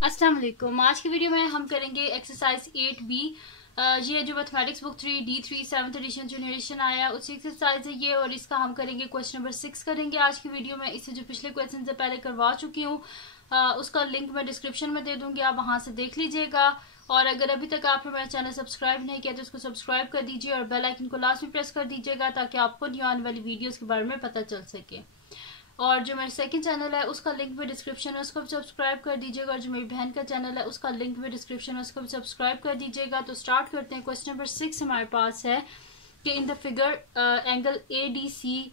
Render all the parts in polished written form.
अस्सलाम वालेकुम। आज की वीडियो में हम करेंगे एक्सरसाइज 8B। ये जो mathematics book 3D3 7th addition generation आया है उसी एक्सरसाइज है ये, और इसका हम करेंगे क्वेश्चन नंबर 6 करेंगे आज की वीडियो में। इससे जो पिछले क्वेश्चन से पहले करवा चुकी हूँ उसका लिंक मैं डिस्क्रिप्शन में दे दूंगी, आप वहां से देख लीजिएगा। और अगर अभी तक आपने मेरा चैनल सब्सक्राइब नहीं किया तो उसको सब्सक्राइब कर दीजिए और बेल आइकन को लास्ट में प्रेस कर दीजिएगा ताकि आपको न्यू आने वाली वीडियोस के बारे में पता चल सके। और जो मेरा सेकंड चैनल है उसका लिंक भी डिस्क्रिप्शन है, उसको भी सब्सक्राइब कर दीजिएगा। और जो मेरी बहन का चैनल है उसका लिंक भी डिस्क्रिप्शन है, उसको भी सब्सक्राइब कर दीजिएगा। तो स्टार्ट करते हैं। क्वेश्चन नंबर 6 हमारे पास है कि in the figure angle ADC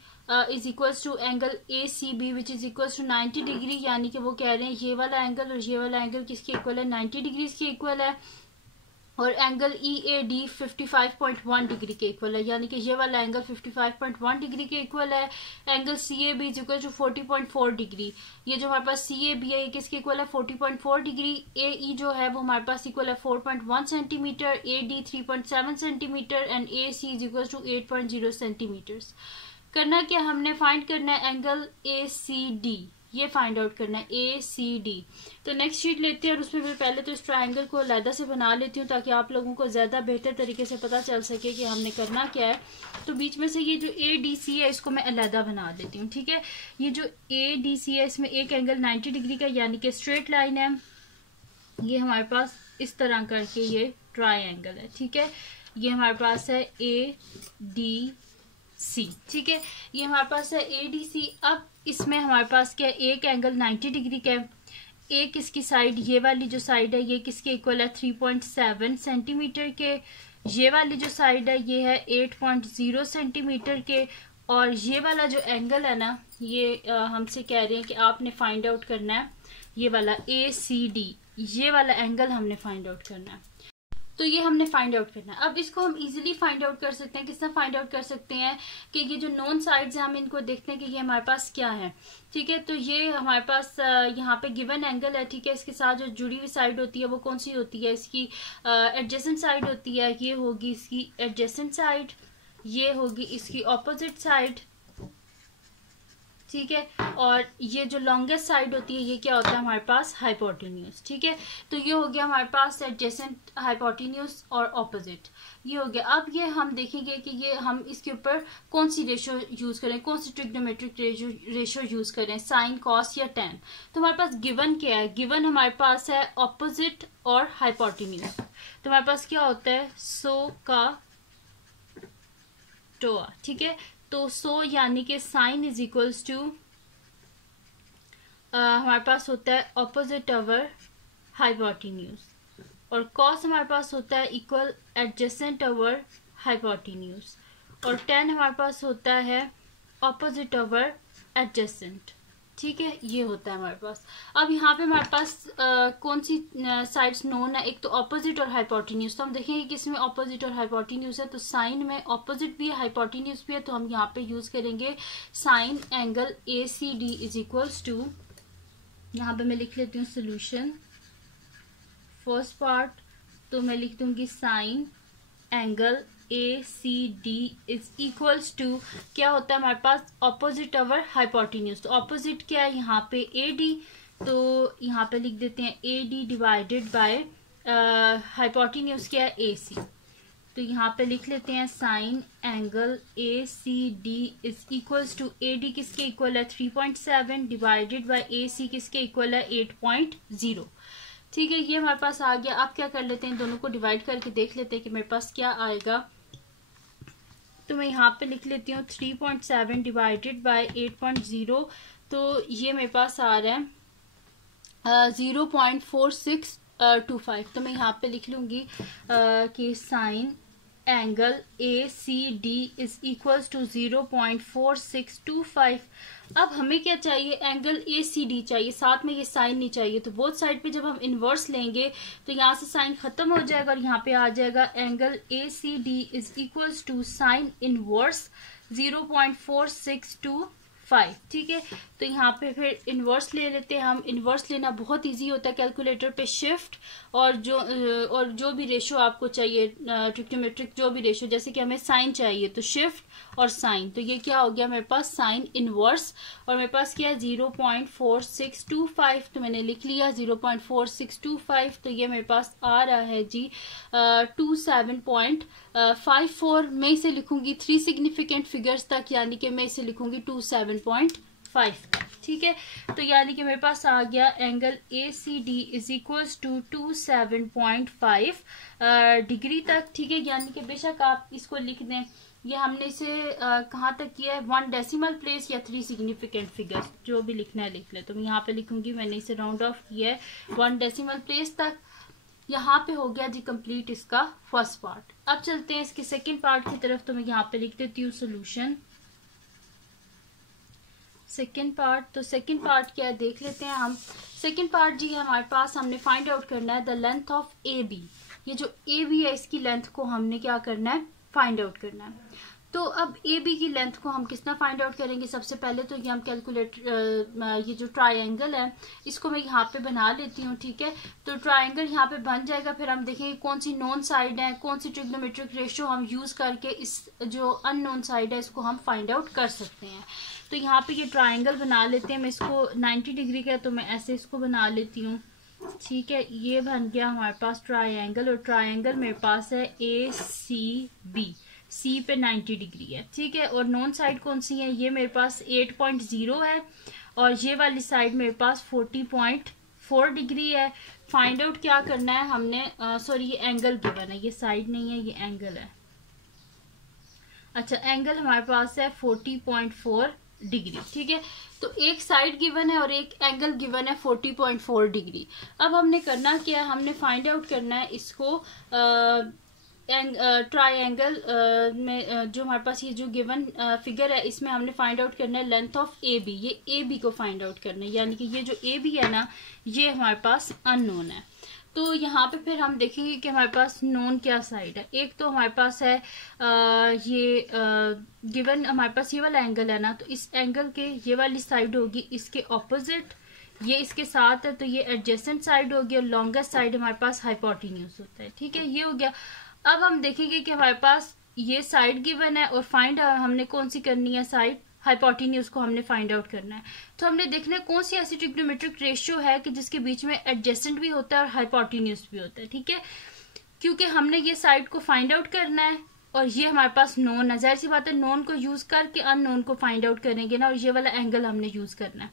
is equals to angle ACB which is equals to 90 degree. यानी कि वो कह रहे हैं ये वाला एंगल और ये वाला एंगल किसके इक्वल है, 90 डिग्री के इक्वल है। और एंगल EAD 55.1 डिग्री के इक्वल है, यानी कि ये वाला एंगल 55.1 डिग्री के इक्वल है। Angle CAB is equal to 40.4 degree. ये जो हमारे पास CAB है ये किसके इक्वल है, 40.4 डिग्री। AE जो है वो हमारे पास इक्वल है 4.1 centimetre, AD 3.7 centimetre and AC is equal to 8.0 centimetres. करना क्या, हमने फाइंड करना है एंगल ACD, ये फाइंड आउट करना है ACD। तो नेक्स्ट शीट लेते हैं और उसमें फिर पहले तो इस ट्रायंगल को अलहदा से बना लेती हूँ ताकि आप लोगों को ज्यादा बेहतर तरीके से पता चल सके कि हमने करना क्या है। तो बीच में से ये जो ADC है इसको मैं अलहदा बना लेती हूँ, ठीक है। ये जो ADC है इसमें एक एंगल 90 डिग्री का यानी कि स्ट्रेट लाइन है, ये हमारे पास इस तरह करके ये ट्रायंगल है, ठीक है। ये हमारे पास है ADC, ठीक है। ये हमारे पास है ADC। अब इसमें हमारे पास क्या है, एक एंगल 90 डिग्री का है, एक इसकी साइड ये वाली जो साइड है ये किसके इक्वल है, 3.7 सेंटीमीटर के। ये वाली जो साइड है ये है 8.0 सेंटीमीटर के। और ये वाला जो एंगल है ना ये हमसे कह रहे हैं कि आपने फाइंड आउट करना है ये वाला ACD, ये वाला एंगल हमने फाइंड आउट करना है। तो ये हमने फाइंड आउट करना है। अब इसको हम इजीली फाइंड आउट कर सकते हैं। किस तरह फाइंड आउट कर सकते हैं कि ये जो नॉन साइड्स हैं हम इनको देखते हैं कि ये हमारे पास क्या है, ठीक है। तो ये हमारे पास यहाँ पे गिवन एंगल है, ठीक है। इसके साथ जो जुड़ी हुई साइड होती है वो कौन सी होती है, इसकी एडजेसेंट साइड होती है। ये होगी इसकी एडजेसेंट साइड, ये होगी इसकी ऑपोजिट साइड, ठीक है। और ये जो लॉन्गेस्ट साइड होती है ये क्या होता है हमारे पास, हाइपोटेन्यूज, ठीक है। तो ये हो गया हमारे पास एडजेसेंट, हाइपोटेन्यूज और ऑपोजिट, ये हो गया। अब ये हम देखेंगे कि ये हम इसके ऊपर कौन सी रेशो यूज करें, कौन सी ट्रिग्नोमेट्रिक रेशो यूज करें, साइन, कॉस या टेन। तो हमारे पास गिवन क्या है, गिवन हमारे पास है ऑपोजिट और हाइपोटेन्यूज। तो हमारे पास क्या होता है, सो का टोआ, ठीक है। तो सो यानी कि साइन इज इक्वल्स टू हमारे पास होता है ऑपोजिट ओवर हाइपोटेन्यूज, और कॉस हमारे पास होता है इक्वल एडजेसेंट ओवर हाइपोटेन्यूज, और टेन हमारे पास होता है ऑपोजिट ओवर एडजेसेंट, ठीक है। ये होता है हमारे पास। अब यहाँ पे हमारे पास कौन सी साइड्स नोन है, एक तो ऑपोजिट और हाइपोटेन्यूज। तो हम देखेंगे कि इसमें ऑपोजिट और हाइपोटेन्यूज है, तो साइन में ऑपोजिट भी है हाइपोटेन्यूज भी है, तो हम यहाँ पे यूज करेंगे sine angle ACD is equals to, यहाँ पे मैं लिख लेती हूँ सोल्यूशन फर्स्ट पार्ट। तो मैं लिख दूंगी sine angle ACD is equals to, क्या होता है हमारे पास, ऑपोजिट ओवर हाइपोटेन्यूज। तो ऑपोजिट क्या है यहाँ पे AD, तो यहाँ पे लिख देते हैं AD डिवाइडेड बाय हाइपोटेन्यूज क्या है AC। तो यहाँ पे लिख लेते हैं sine angle ACD is equals to, AD किसके इक्वल है 3.7 डिवाइडेड बाय AC किसके इक्वल है 8.0, ठीक है। ये हमारे पास आ गया। अब क्या कर लेते हैं, दोनों को डिवाइड करके देख लेते हैं कि मेरे पास क्या आएगा। तो मैं यहाँ पे लिख लेती हूँ 3.7 डिवाइडेड बाय 8.0, तो ये मेरे पास आ रहा है 0.4625। तो मैं यहाँ पे लिख लूंगी कि sine angle ACD is equals to 0.4625। अब हमें क्या चाहिए, एंगल ACD चाहिए, साथ में ये साइन नहीं चाहिए। तो बोथ साइड पे जब हम इनवर्स लेंगे तो यहाँ से साइन खत्म हो जाएगा और यहाँ पे आ जाएगा angle ACD is equals to sine inverse 0.4625, ठीक है। तो यहाँ पे फिर इन्वर्स ले लेते हैं हम। इन्वर्स लेना बहुत इजी होता है, कैलकुलेटर पे शिफ्ट और जो भी रेशो आपको चाहिए, ट्रिग्नोमेट्रिक जो भी रेशो, जैसे कि हमें साइन चाहिए तो शिफ्ट और साइन, तो ये क्या हो गया मेरे पास साइन इनवर्स, और मेरे पास क्या है 0.4625, तो मैंने लिख लिया 0.4625, तो ये मेरे पास आ रहा है जी 27.54। मैं इसे लिखूंगी 3 सिग्निफिकेंट फिगर्स तक, यानी कि मैं इसे लिखूंगी 27.5 तक, ठीक है। तो यानी कि मेरे पास आ गया angle ACD is equals to 27.5 degree तक, ठीक है। यानी कि बेशक आप इसको लिख दें, ये हमने इसे कहाँ तक किया है 1 डेसिमल प्लेस या 3 सिग्निफिकेंट फिगर्स, जो भी लिखना है लिख ले। तो मैं यहाँ पे लिखूंगी, मैंने इसे राउंड ऑफ किया है 1 डेसिमल प्लेस तक। यहाँ पे हो गया जी कंप्लीट इसका फर्स्ट पार्ट। अब चलते हैं इसके सेकेंड पार्ट की तरफ, तो मैं यहाँ पे लिख देती हूँ सोल्यूशन सेकेंड पार्ट। तो सेकेंड पार्ट क्या है देख लेते हैं हम। सेकेंड पार्ट जी हमारे पास, हमने फाइंड आउट करना है द लेंथ ऑफ AB। ये जो AB है इसकी लेंथ को हमने क्या करना है फाइंड आउट करना है। तो अब AB की लेंथ को हम किस तरह फाइंड आउट करेंगे, सबसे पहले तो ये हम ये जो ट्रायंगल है इसको मैं यहाँ पे बना लेती हूँ, ठीक है। तो ट्रायंगल यहाँ पे बन जाएगा, फिर हम देखेंगे कौन सी नोन साइड है, कौन सी ट्रिग्नोमेट्रिक रेशियो हम यूज करके इस जो अननोन साइड है इसको हम फाइंड आउट कर सकते हैं। तो यहाँ पे ये ट्रायंगल बना लेते हैं, मैं इसको 90 डिग्री का, तो मैं ऐसे इसको बना लेती हूँ, ठीक है। ये बन गया हमारे पास ट्रायंगल, और ट्रायंगल मेरे पास है ACB, C पे 90 डिग्री है, ठीक है। और नॉन साइड कौन सी है, ये मेरे पास 8.0 है, और ये वाली साइड मेरे पास 40.4 डिग्री है। फाइंड आउट क्या करना है हमने, सॉरी ये एंगल गिवन है, ये साइड नहीं है, ये एंगल है। अच्छा, एंगल हमारे पास है 40.4 डिग्री, ठीक है। तो एक साइड गिवन है और एक एंगल गिवन है 40.4 डिग्री। अब हमने करना क्या है, हमने फाइंड आउट करना है इसको ट्रायंगल में जो हमारे पास ये जो गिवन फिगर है इसमें हमने फाइंड आउट करना है लेंथ ऑफ AB। ये AB को फाइंड आउट करना है, यानी कि ये जो AB है ना ये हमारे पास अननोन है। तो यहाँ पे फिर हम देखेंगे कि हमारे पास नोन क्या साइड है। एक तो हमारे पास है ये गिवन हमारे पास ये वाला एंगल है ना, तो इस एंगल के ये वाली साइड होगी इसके ऑपोजिट, ये इसके साथ है तो ये एडजेसेंट साइड होगी, और लॉन्गेस्ट साइड हमारे पास हाइपोटेन्यूज होता है, ठीक है। ये हो गया। अब हम देखेंगे कि हमारे पास ये साइड गिवन है और फाइंड हमने कौन सी करनी है, साइड हाइपोटेन्यूज को हमने फाइंड आउट करना है। तो हमने देखना है कौन सी ऐसी ट्रिग्नोमेट्रिक रेशियो है कि जिसके बीच में एडजेसेंट भी होता है और हाइपोटेन्यूज भी होता है, ठीक है। क्योंकि हमने ये साइड को फाइंड आउट करना है और ये हमारे पास नोन है, जाहिर सी बात है नोन को यूज करके अननोन को फाइंड आउट करेंगे ना, और ये वाला एंगल हमने यूज करना है।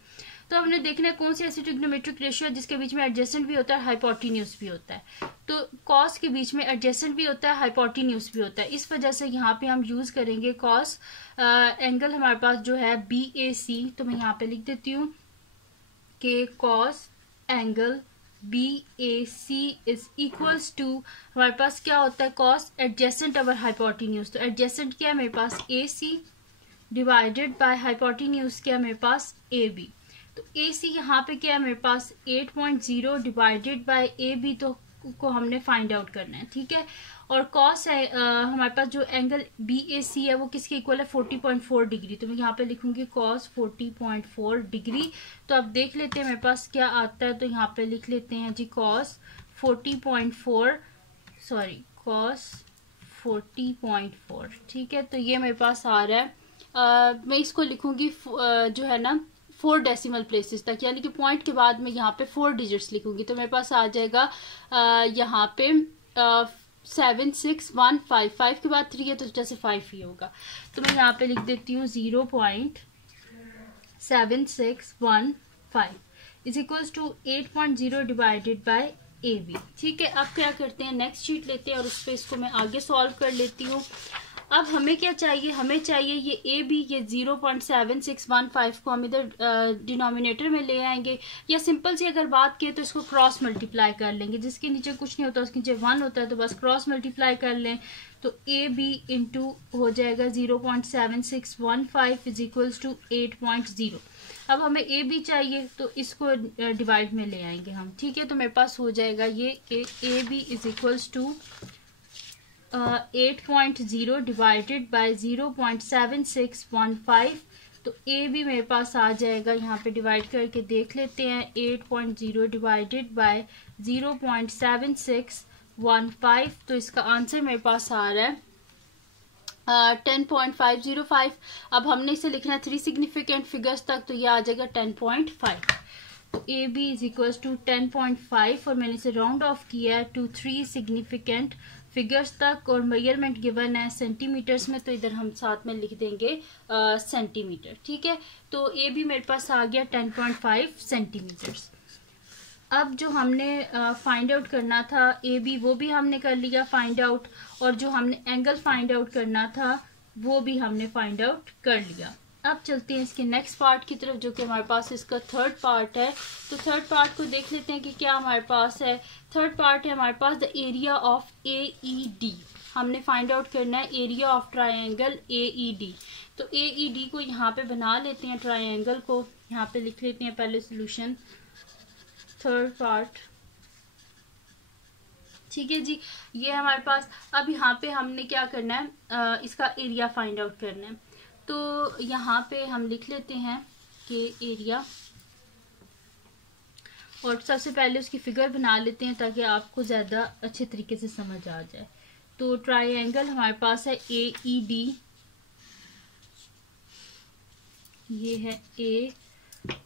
तो हमने देखना है कौन सी ऐसी ट्रिग्नोमेट्रिक रेशियो है जिसके बीच में एडजेसेंट भी होता है, हाइपोटेन्यूज भी होता है। तो कॉस के बीच में एडजेसेंट भी होता है, हाइपोटेन्यूज भी होता है, इस वजह से यहाँ पे हम यूज करेंगे कॉस। एंगल हमारे पास जो है BAC, तो मैं यहाँ पे लिख देती हूँ कि cos angle BAC is equals to, हमारे पास क्या होता है कॉस एडजेसेंट ओवर हाइपोटेन्यूज। तो एडजेसेंट क्या है मेरे पास AC डिवाइडेड बाय हाइपोटेन्यूज क्या है मेरे पास AB। तो AC यहाँ पे क्या है मेरे पास 8.0 डिवाइडेड बाय AB, तो को हमने फाइंड आउट करना है, ठीक है। और कॉस है हमारे पास जो एंगल BAC है वो किसके इक्वल है 40.4 डिग्री, तो मैं यहाँ पे लिखूंगी कॉस 40.4 डिग्री। तो अब देख लेते हैं मेरे पास क्या आता है, तो यहाँ पे लिख लेते हैं जी कॉस 40.4, ठीक है। तो ये मेरे पास आ रहा है, मैं इसको लिखूंगी जो है ना 4 डेसिमल प्लेसेस तक, यानी कि पॉइंट के बाद मैं यहाँ पे 4 डिजिट्स लिखूंगी, तो मेरे पास आ जाएगा यहाँ पे 76155 के बाद 3 है तो जैसे 5 ही होगा, तो मैं यहाँ पे लिख देती हूँ 0.7615 is equals to 8.0 divided by AB, ठीक है। अब क्या करते हैं, नेक्स्ट शीट लेते हैं और उस पर इसको मैं आगे सॉल्व कर लेती हूँ। अब हमें क्या चाहिए, हमें चाहिए ये AB, ये 0.7615 को हम इधर डिनोमिनेटर में ले आएंगे, या सिंपल सी अगर बात करें तो इसको क्रॉस मल्टीप्लाई कर लेंगे, जिसके नीचे कुछ नहीं होता उसके नीचे 1 होता है, तो बस क्रॉस मल्टीप्लाई कर लें। तो AB इंटू हो जाएगा 0.7615 इज इक्वल्स टू 8.0। अब हमें AB चाहिए तो इसको डिवाइड में ले आएंगे हम, ठीक है। तो मेरे पास हो जाएगा ये कि AB is equals to 8.0 divided by 0.7615 तो ए भी मेरे पास आ जाएगा, यहाँ पे डिवाइड करके देख लेते हैं। 8.0 डिवाइडेड बाय 0.7615, तो इसका आंसर मेरे पास आ रहा है 10.505। अब हमने इसे लिखना है 3 सिग्निफिकेंट फिगर्स तक, तो ये आ जाएगा 10.5। तो A B is equal to 10.5 और मैंने इसे राउंड ऑफ किया है टू 3 सिग्निफिकेंट फिगर्स तक, और मेजरमेंट गिवन है सेंटीमीटर्स में, तो इधर हम साथ में लिख देंगे सेंटीमीटर। ठीक है, तो ए बी मेरे पास आ गया 10.5 सेंटीमीटर्स। अब जो हमने फाइंड आउट करना था ए बी, वो भी हमने कर लिया फाइंड आउट, और जो हमने एंगल फाइंड आउट करना था वो भी हमने फाइंड आउट कर लिया। अब चलते हैं इसके नेक्स्ट पार्ट की तरफ, जो कि हमारे पास इसका थर्ड पार्ट है। तो थर्ड पार्ट को देख लेते हैं कि क्या हमारे पास है। थर्ड पार्ट है हमारे पास द एरिया ऑफ AED। हमने फाइंड आउट करना है एरिया ऑफ ट्राइंगल AED। तो AED को यहाँ पे बना लेते हैं, ट्राइंगल को यहाँ पे लिख लेते हैं पहले सोल्यूशन, थर्ड पार्ट। ठीक है जी, ये हमारे पास। अब यहाँ पे हमने क्या करना है, इसका एरिया फाइंड आउट करना है। तो यहाँ पे हम लिख लेते हैं कि एरिया, और सबसे पहले उसकी फिगर बना लेते हैं ताकि आपको ज़्यादा अच्छे तरीके से समझ आ जाए। तो ट्राइंगल हमारे पास है AED, ये है A,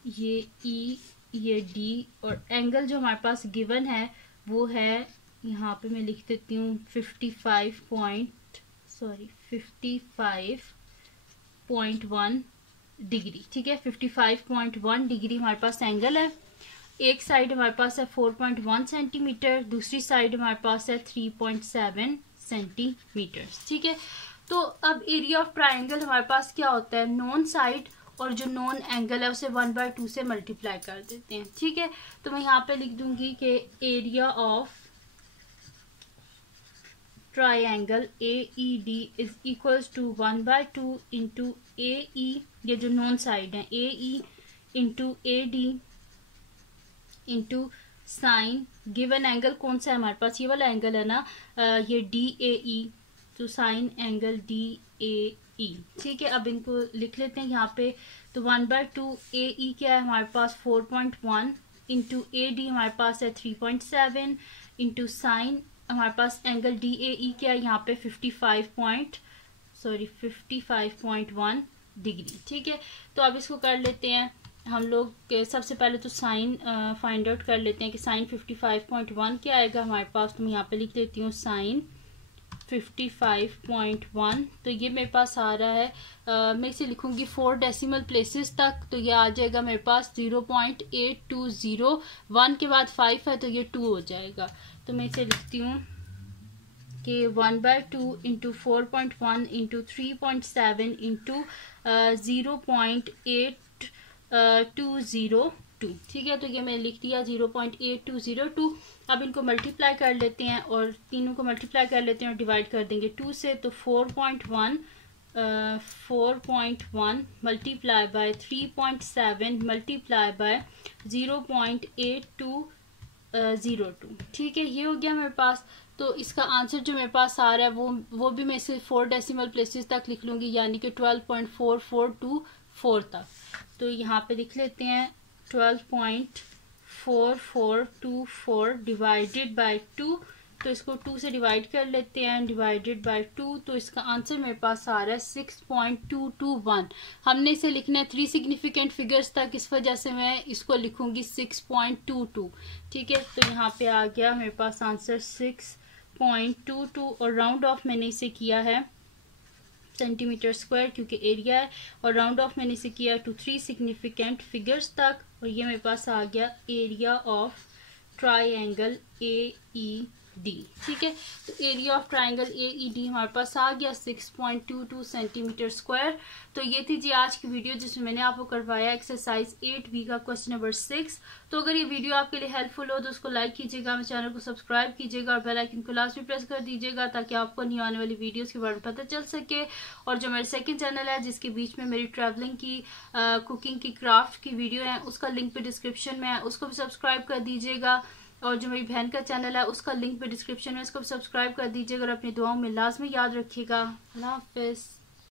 ये E, ये D, और एंगल जो हमारे पास गिवन है वो है, यहाँ पे मैं लिख देती हूँ 55.1 डिग्री। ठीक है, 55.1 डिग्री हमारे पास एंगल है। एक साइड हमारे पास है 4.1 सेंटीमीटर, दूसरी साइड हमारे पास है 3.7 सेंटीमीटर। ठीक है, तो अब एरिया ऑफ ट्राइंगल हमारे पास क्या होता है, नॉन साइड और जो नॉन एंगल है उसे 1/2 से मल्टीप्लाई कर देते हैं। ठीक है, तो मैं यहाँ पे लिख दूंगी कि area of triangle AED is equals to 1/2 into AE, ये जो नॉन साइड है, AE into AD into sine given angle कौन सा है हमारे पास, ये वाला एंगल है ना, ये DAE, तो साइन एंगल DAE। ठीक है, अब इनको लिख लेते हैं यहाँ पे। तो 1/2 AE क्या है हमारे पास 4.1 इंटू AD हमारे पास है 3.7 इंटू साइन हमारे पास एंगल DAE क्या है यहाँ पे 55.1 डिग्री। ठीक है, तो अब इसको कर लेते हैं हम लोग। सबसे पहले तो साइन फाइंड आउट कर लेते हैं कि साइन 55.1 क्या आएगा हमारे पास। तो मैं यहाँ पे लिख देती हूँ साइन 55.1, तो ये मेरे पास आ रहा है, मैं इसे लिखूंगी 4 डेसिमल प्लेसेस तक, तो ये आ जाएगा मेरे पास 0.8201 1 के बाद 5 है तो ये 2 हो जाएगा। तो मैं इसे लिखती हूँ कि 1/2 इंटू 4.1 इंटू 3.7 इंटू 0.8202। ठीक है, तो ये मैंने लिख दिया 0.8202। अब इनको मल्टीप्लाई कर लेते हैं, और तीनों को मल्टीप्लाई कर लेते हैं और डिवाइड कर देंगे 2 से। तो 4.1 मल्टीप्लाई बाय 3.7 मल्टीप्लाई बाय 0.8202। ठीक है, ये हो गया मेरे पास। तो इसका आंसर जो मेरे पास आ रहा है वो भी मैं इसे 4 डेसिमल प्लेसेस तक लिख लूँगी, यानी कि 12.4424 तक। तो यहाँ पे लिख लेते हैं 12.4424 डिवाइडेड बाय 2, तो इसको 2 से डिवाइड कर लेते हैं, डिवाइडेड बाय 2, तो इसका आंसर मेरे पास आ रहा है 6.221। हमने इसे लिखना है 3 सिग्निफिकेंट फिगर्स तक, इस वजह से मैं इसको लिखूंगी 6.22। ठीक है, तो यहाँ पे आ गया मेरे पास आंसर 6.22, और राउंड ऑफ मैंने इसे किया है सेंटीमीटर स्क्वायर क्योंकि एरिया है, और राउंड ऑफ मैंने इसे किया टू 3 सिग्निफिकेंट फिगर्स तक, और ये मेरे पास आ गया एरिया ऑफ ट्राइंगल AED। ठीक है, तो एरिया ऑफ ट्राइंगल AED हमारे पास आ गया 6.22 सेंटीमीटर स्क्वायर। तो ये थी जी आज की वीडियो जिसमें मैंने आपको करवाया एक्सरसाइज 8B का क्वेश्चन नंबर 6। तो अगर ये वीडियो आपके लिए हेल्पफुल हो तो उसको लाइक कीजिएगा, मेरे चैनल को सब्सक्राइब कीजिएगा और बेल आइकन को लास्ट में प्रेस कर दीजिएगा ताकि आपको न्यू आने वाली वीडियोस के बारे में पता चल सके। और जो मेरे सेकंड चैनल है जिसके बीच में मेरी ट्रैवलिंग की, कुकिंग की, क्राफ्ट की वीडियो है, उसका लिंक पे डिस्क्रिप्शन में है, उसको भी सब्सक्राइब कर दीजिएगा। और जो मेरी बहन का चैनल है उसका लिंक पे डिस्क्रिप्शन में, उसको भी सब्सक्राइब कर दीजिएगा। और अपनी दुआओं में लाजमी याद रखिएगा। अल्लाह हाफिज़।